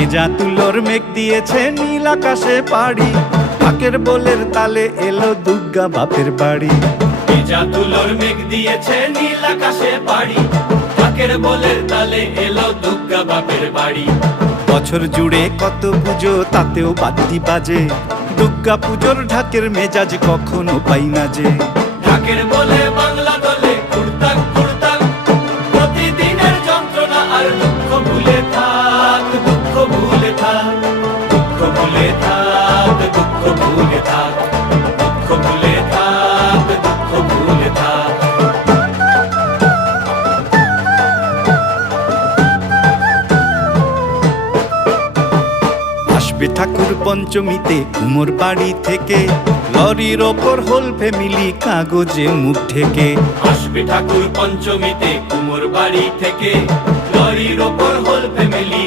ভেজা তুলোর মেঘ দিয়েছে নীল আকাশে পাড়ি, ঢাকের বোলের তালে এলো দুর্গা বাপের বাড়ি। ভেজা তুলোর মেঘ দিয়েছে নীল আকাশে পাড়ি, ঢাকের বোলের তালে এলো দুর্গা বাপের বাড়ি। বছর জুড়ে কত পুজো তাতেও বাদ্যি বাজে, দুর্গা পুজোর ঢাকের মেজাজ কখনো পাই না যে। ঢাকের বলে বাংলা দলে কুড়তাক কুড়তাক, প্রতিদিনের যন্ত্রণা আর দুঃখ ভুলে থাক, দুঃখ ভুলে থাক, দুঃখ ভুলে থাক, দুঃখ ভুলে থাক, দুঃখ ভুলে থাক, দুঃখ ভুলে থাক। আসবে ঠাকুর পঞ্চমীতে কুমোর বাড়ি থেকে, লরির ওপর হোল ফ্যামিলি কাগজে মুখ ঢেকে। আসবে ঠাকুর পঞ্চমীতে কুমোর বাড়ি থেকে, লরির ওপর হোল ফ্যামিলি।